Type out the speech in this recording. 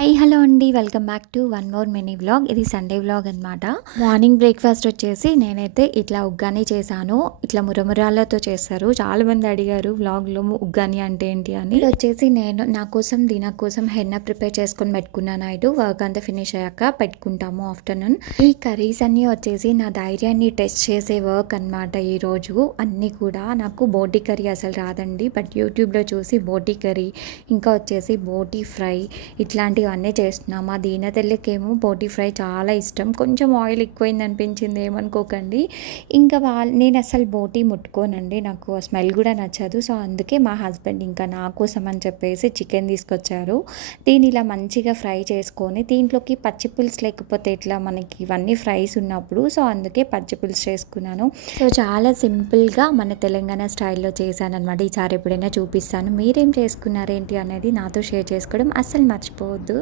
Hi hello అండి. Welcome back to one more mini vlog. ఇది Sunday vlog అనమాట. Morning breakfast వచ్చేసి నేనైతే ఇట్లా ఉగ్గాని చేశాను. ఇట్లా మురమురాలతో చేస్తారు. చాలా మంది అడిగారు వ్లాగ్లో ఉగ్గాని అంటే ఏంటి అని. ఇది వచ్చేసి నేను నా కోసం దీని కోసం హెన్నా ప్రిపేర్ చేసుకొని పెట్టుకున్నాను. నైట్ వర్క్ అంతా ఫినిష్ అయ్యాక పెట్టుకుంటాము ఆఫ్టర్నూన్. ఈ కర్రీస్ అన్నీ వచ్చేసి నా ధైర్యాన్ని టెస్ట్ చేసే వర్క్ అనమాట. ఈరోజు అన్నీ కూడా నాకు బోటీ కర్రీ అసలు రాదండి, బట్ యూట్యూబ్లో చూసి బోటీ కర్రీ, ఇంకా వచ్చేసి బోటీ ఫ్రై ఇట్లాంటివి అన్నీ చేస్తున్నాం. మా దీనతల్లికేమో బోటీ ఫ్రై చాలా ఇష్టం. కొంచెం ఆయిల్ ఎక్కువైంది అనిపించింది, ఏమనుకోకండి. ఇంకా నేను అసలు బోటీ ముట్టుకోనండి, నాకు స్మెల్ కూడా నచ్చదు. సో అందుకే మా హస్బెండ్ ఇంకా నా కోసం అని చెప్పేసి చికెన్ తీసుకొచ్చారు. దీన్ని ఇలా మంచిగా ఫ్రై చేసుకొని దీంట్లోకి పచ్చి పులుసు లేకపోతే ఇట్లా మనకి ఇవన్నీ ఫ్రైస్ ఉన్నప్పుడు, సో అందుకే పచ్చి పులుసు చేసుకున్నాను. సో చాలా సింపుల్గా మన తెలంగాణ స్టైల్లో చేశాను అనమాట. ఈసారి ఎప్పుడైనా చూపిస్తాను. మీరేం చేసుకున్నారేంటి అనేది నాతో షేర్ చేసుకోవడం అస్సలు మర్చిపోవద్దు.